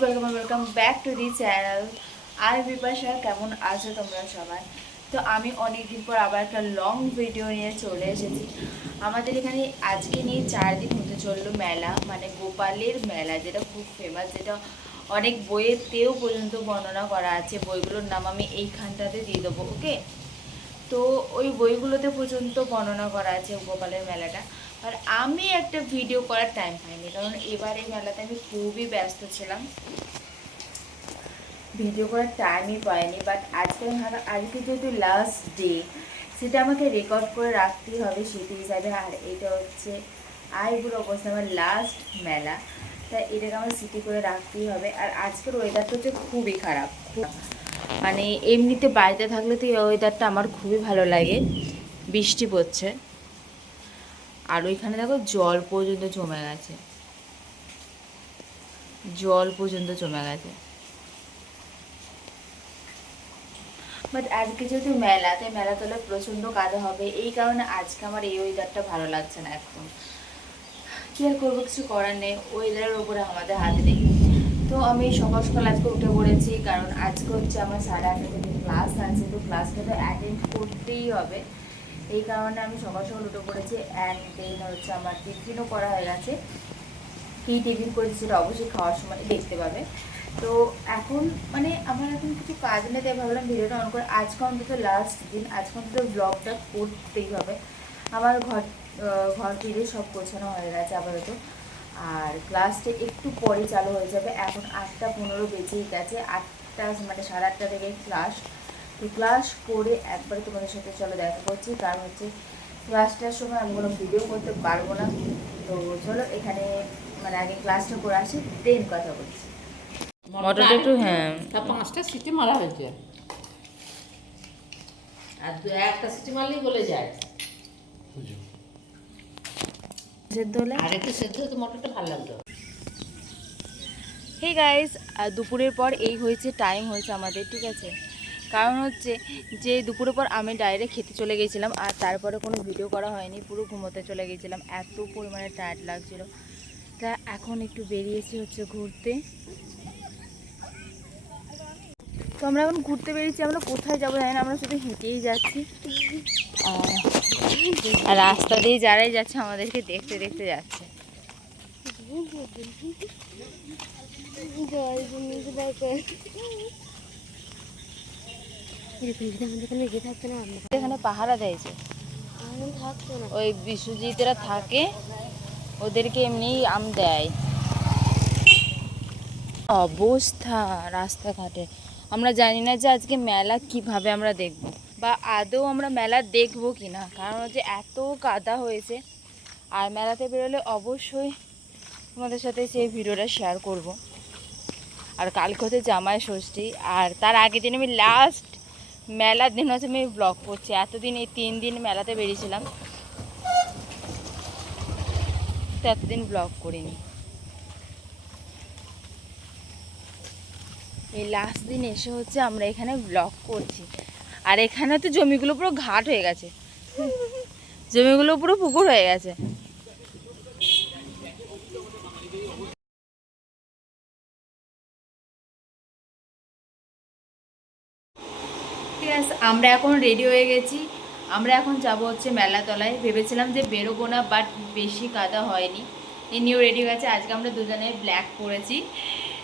Guys, welcome back to the channel. আর বিপাশা, কেমন আছো তোমরা সবাই? তো আমি অনেক দিন পর আবার একটা লং ভিডিও নিয়ে চলে এসেছি। আমাদের এখানে আজকে নিয়ে 4 দিন হতে চললো মেলা, মানে গোপালের মেলা, যেটা খুব ফেমাস, যেটা অনেক বইয়েতেও পর্যন্ত বর্ণনা করা আছে। বইগুলোর নাম আমি এইখানটাতে দিয়ে দেবো, ওকে? তো ওই বইগুলোতে পর্যন্ত বর্ণনা করা আছে গোপালের মেলাটা। আর আমি একটা ভিডিও করার টাইম পাইনি, কারণ এবার এই মেলাতে আমি খুবই ব্যস্ত ছিলাম, ভিডিও করার টাইমই পাইনি। বাট আজকে আমি ভাবলাম, আজকে যেহেতু লাস্ট ডে, সেটা আমাকে রেকর্ড করে রাখতেই হবে স্মৃতি হিসাবে। আর এটা হচ্ছে আইবুড়ো অবস্থা আমার লাস্ট মেলা, তাই এটাকে আমার স্মৃতি করে রাখতেই হবে। আর আজকের ওয়েদারটা হচ্ছে খুবই খারাপ, মানে এমনিতে বাড়িতে থাকলে তো এই ওয়েদারটা আমার খুবই ভালো লাগে, বৃষ্টি পড়ছে। আর ওইখানে দেখো জল পর্যন্ত জমে গেছে, জল পর্যন্ত জমে গেছে। বাট আজকে যেহেতু মেলা, তাই মেলা তোলে প্রচণ্ড কাদা হবে, এই কারণে আজকে আমার এই ওয়েদারটা ভালো লাগছে না একদম। কী আর করবো, কিছু করার নেই, ওয়েদারের ওপরে আমাদের হাত নেই। তো আমি সকাল সকাল আজকে উঠে পড়েছি, কারণ আজকে হচ্ছে আমার 8:30 থেকে ক্লাস আছে। তো ক্লাসটা তো অ্যাটেন্ড করতেই হবে, এই কারণে আমি সকাল সকাল উঠে পড়েছি। অ্যান্ড দেন হচ্ছে আমার টিফিনও করা হয়ে গেছে। কী টিফিন করেছি সেটা অবশ্যই খাওয়ার সময় দেখতে পাবে। তো এখন মানে আমার এখন কিছু কাজ নেই, তাই ভাবলাম ভিডিওটা অন করে আজকে অন্তত লাস্ট দিন, আজকে অন্তত ব্লগটা করতেই হবে। আমার ঘর ফিরে সব গোছানো হয়ে গেছে আপাতত। আর ক্লাসটা একটু পরে চালু হয়ে যাবে, এখন 8:15 বেজেই গেছে। 8টা মানে 8:30 থেকে ক্লাস। তো ক্লাস করে একবারে তোমাদের সাথে চলো দেখা করছি, কারণ হচ্ছে ক্লাসটার সময় আমি কোনো ভিডিও করতে পারবো না। তো চলো এখানে মানে আগে ক্লাসটা করে আসি, দেন কথা বলছি। মটরটা একটু, হ্যাঁ, 5টা সিটি মারা হয়েছে, আর একটা সিটি মারলেই গলে যায়। সেদ্ধ হলে আর একটু সেদ্ধ হতো মটরটা ভালো লাগতো। হে গাইস, দুপুরের পর এই হয়েছে টাইম হয়েছে আমাদের, ঠিক আছে? কারণ হচ্ছে যে দুপুরের পর আমি ডাইরেক্ট খেতে চলে গেছিলাম, আর তারপরে কোনো ভিডিও করা হয়নি, পুরো ঘুমোতে চলে গেছিলাম, এত পরিমাণে টায়ার্ড লাগছিল। তা এখন একটু বেরিয়েছি হচ্ছে ঘুরতে। তো আমরা এখন ঘুরতে বেরিয়েছি, আমরা কোথায় যাবো জানি না, আমরা শুধু হেঁটেই যাচ্ছি। আর রাস্তা দিয়ে যারাই যাচ্ছে আমাদেরকে দেখতে দেখতে যাচ্ছে। এখানে পাহারা দিয়েছে, ওই বিশ্বজিতেরা থাকে, ওদেরকে এমনি আম দেয়। অবস্থা রাস্তাঘাটে, আমরা জানি না যে আজকে মেলা কিভাবে আমরা দেখব, বা আদৌ আমরা মেলা দেখবো কি না, কারণ হচ্ছে এত কাদা হয়েছে। আর মেলাতে বেরোলে অবশ্যই তোমাদের সাথে সেই ভিডিওটা শেয়ার করব। আর কালকে হচ্ছে জামাই ষষ্ঠী, আর তার আগের দিন আমি লাস্ট মেলার দিন হচ্ছে আমি ব্লগ করছি। এতদিন এই 3 দিন মেলাতে বেরিয়েছিলাম, তো এতদিন ব্লগ করিনি। এই লাস্ট দিন এসে হচ্ছে আমরা এখানে ব্লগ করছি। আর এখানে তো জমিগুলো পুরো ঘাট হয়ে গেছে, জমিগুলো পুরো পুকুর হয়ে গেছে। ঠিক আছে, আমরা এখন রেডি হয়ে গেছি, আমরা এখন যাব হচ্ছে মেলাতলায়। ভেবেছিলাম যে বেরোবো না, বাট বেশি কাদা হয়নি, এই নিউ রেডি হয়ে গেছে। আজকে আমরা দুজনে ব্ল্যাক পরেছি।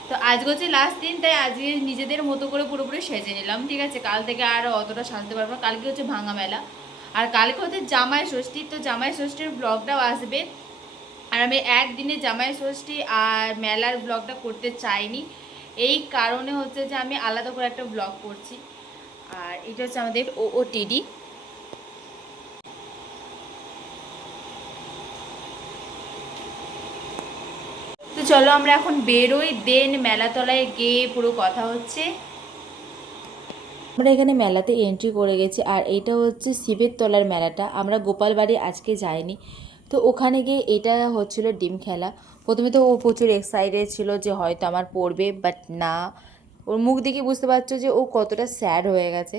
তো আজকে হচ্ছে লাস্ট দিন, তাই আজকে নিজেদের মতো করে পুরোপুরি সেজে নিলাম, ঠিক আছে? কাল থেকে আর অতটা সাজতে পারবো না, কালকে হচ্ছে ভাঙা মেলা, আর কালকে হচ্ছে জামাই ষষ্ঠী। তো জামাই ষষ্ঠীর ব্লগটাও আসবে। আর আমি একদিনে জামাই ষষ্ঠী আর মেলার ব্লগটা করতে চাইনি, এই কারণে হচ্ছে যে আমি আলাদা করে একটা ব্লগ করছি। আর এটা হচ্ছে আমাদের OOTD। তো চলো আমরা এখন বেরোই, দেন মেলাতলায় গিয়ে পুরো কথা হচ্ছে। আমরা এখানে মেলাতে এন্ট্রি করে গেছি, আর এইটা হচ্ছে শিবের তলার মেলাটা। আমরা গোপালবাড়ি আজকে যাইনি, তো ওখানে গিয়ে এটা হচ্ছিল ডিম খেলা। প্রথমে তো ও প্রচুর এক্সাইটেড ছিল যে হয়তো আমার পড়বে, বাট না, ওর মুখ দেখে বুঝতে পারছো যে ও কতটা স্যাড হয়ে গেছে।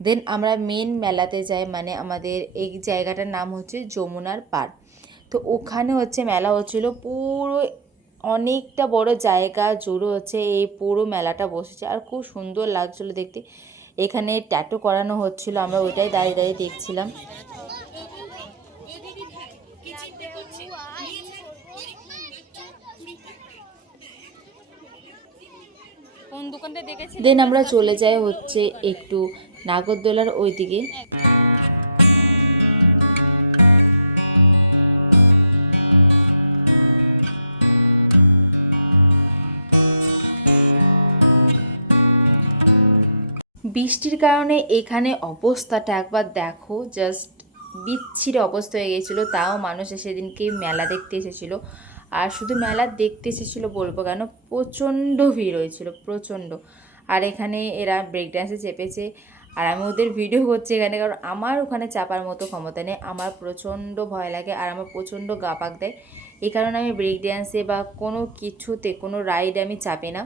দেন আমরা মেন মেলাতে যাই, মানে আমাদের এই জায়গাটার নাম হচ্ছে যমুনার পাড়। তো ওখানে হচ্ছে মেলা হচ্ছিলো পুরো অনেকটা বড় জায়গা জুড়ে হচ্ছে এই পুরো মেলাটা বসেছে, আর খুব সুন্দর লাগছিলো দেখতে। এখানে ট্যাটু করানো হচ্ছিল, আমরা ওইটাই দাঁড়িয়ে দাঁড়িয়ে দেখছিলাম। দেন আমরা চলে যাই হচ্ছে একটু নাগরদোলার ওইদিকে। বৃষ্টির কারণে এখানে অবস্থাটা একবার দেখো, জাস্ট বিচ্ছিরি অবস্থা হয়ে গিয়েছিলো। তাও মানুষ সেদিনকে মেলা দেখতে এসেছিলো, আর শুধু মেলা দেখতে এসেছিলো বলবো কেন, প্রচণ্ড ভিড় হয়েছিল, প্রচণ্ড। আর এখানে এরা ব্রেক ড্যান্সে চেপেছে, আর আমি ওদের ভিডিও করছি এখানে, কারণ আমার ওখানে চাপার মতো ক্ষমতা নেই, আমার প্রচণ্ড ভয় লাগে আর আমার প্রচণ্ড গা পাক দেয়। এই কারণে আমি ব্রেক ড্যান্সে বা কোনো কিছুতে কোনো রাইড আমি চাপি না।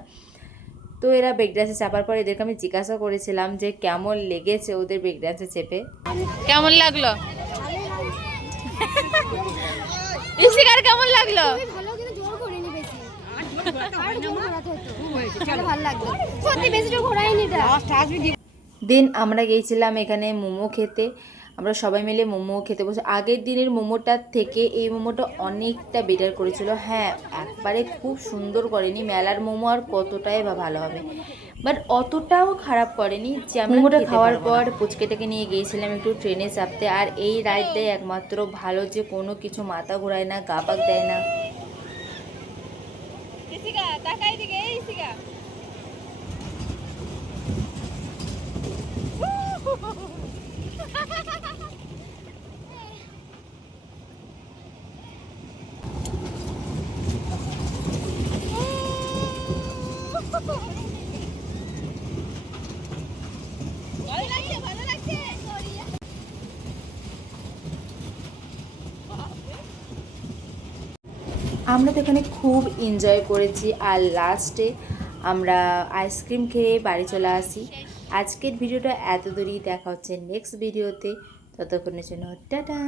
তো এরা ব্রেক ড্যান্সে চাপার পর এদেরকে আমি জিজ্ঞাসা করেছিলাম যে কেমন লেগেছে ওদের ব্রেক ড্যান্সে চেপে। কেমন লাগলো ইশিকার, কেমন লাগলো? দিন আমরা গিয়েছিলাম এখানে মোমো খেতে, আমরা সবাই মিলে মোমো খেতে বসে। আগের দিনের মোমোটার থেকে এই মোমোটা অনেকটা বেটার করেছিল। হ্যাঁ, একবারে খুব সুন্দর করেনি, মেলার মোমো আর কতটাই বা ভালো হবে, বাট অতটাও খারাপ করেনি যে আমরা মোমোটা খাওয়ার পর পুচকেটাকে নিয়ে গিয়েছিলাম একটু ট্রেনে চাপতে। আর এই রাইডটাই একমাত্র ভালো, যে কোনো কিছু মাথা ঘোরায় না, গা পাক দেয় না। আমরা তো এখানে খুব এনজয় করেছি, আর লাস্টে আমরা আইসক্রিম খেয়ে বাড়ি চলে আসি। আজকের ভিডিওটা এত দূরই, দেখা হচ্ছে নেক্সট ভিডিওতে, ততক্ষণের জন্য টাটা।